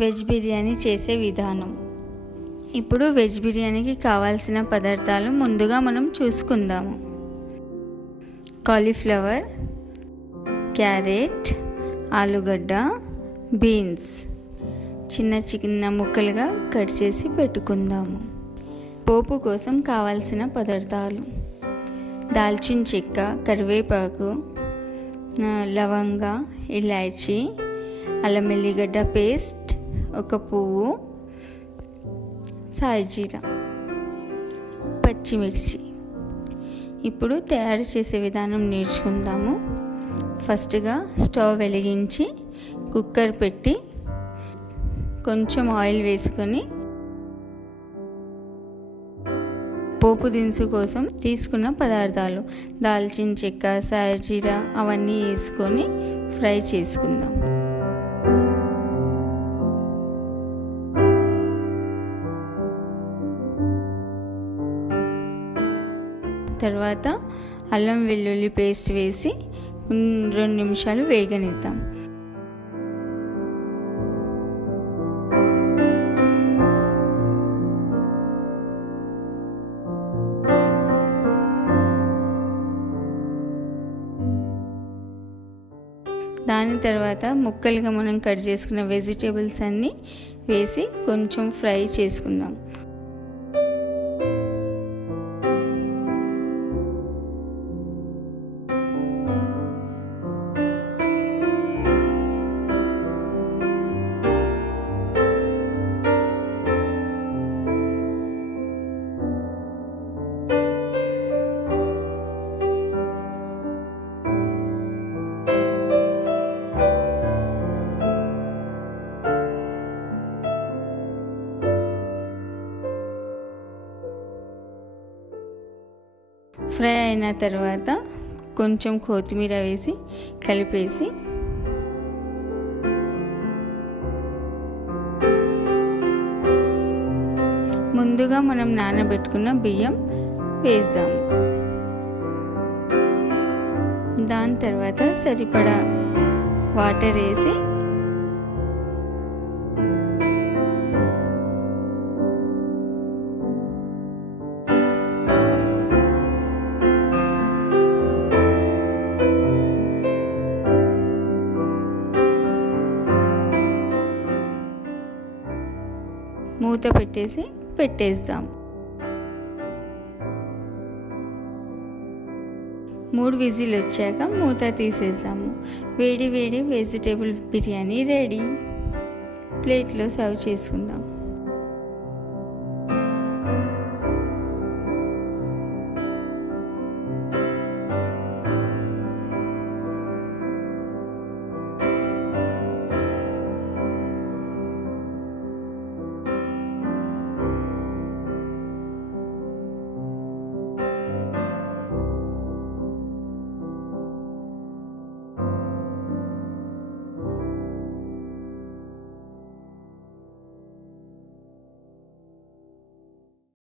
Veg biryani చేసే విధానం. ఇప్పుడు వెజ్ బిర్యానీకి కావాల్సిన పదార్థాలు ముందుగా మనం చూసుకుందాము. కాలీఫ్లవర్ క్యారెట్ ఆలుగడ్డ బీన్స్. చిన్న చిన్న ముక్కలుగా కట్ చేసి పెట్టుకుందాము. పోపు కోసం కావాల్సిన పదార్థాలు. దాల్చిన చెక్క కరివేపాకు లవంగ ఇలాచి అల్లం ఎల్లిగడ్డ పేస్ట్ ఒక పువ్వు సాయిజీర పచ్చిమిర్చి. ఇప్పుడు తయారు చేసే విధానం నేర్చుకుందాము. ఫస్ట్గా స్టవ్ వెలిగించి కుక్కర్ పెట్టి కొంచెం ఆయిల్ వేసుకొని పోపు దినుసు కోసం తీసుకున్న పదార్థాలు దాల్చిన చెక్క సాయజీర అవన్నీ వేసుకొని ఫ్రై చేసుకుందాం. తర్వాత అల్లం వెల్లుల్లి పేస్ట్ వేసి రెండు నిమిషాలు వేగనిద్దాం. దాని తర్వాత ముక్కలుగా మనం కట్ చేసుకున్న వెజిటేబుల్స్ అన్నీ వేసి కొంచెం ఫ్రై చేసుకుందాం. ఫ్రై అయిన తర్వాత కొంచెం కొత్తిమీర వేసి కలిపేసి ముందుగా మనం నానబెట్టుకున్న బియ్యం వేద్దాం. దాని తర్వాత సరిపడా వాటర్ వేసి మూత పెట్టేసి పెట్టేస్తాం. మూడు విజిల్ వచ్చాక మూత తీసేసాము వేడి వేడి వెజిటేబుల్ బిర్యానీ రెడీ. ప్లేట్లో సర్వ్ చేసుకుందాం.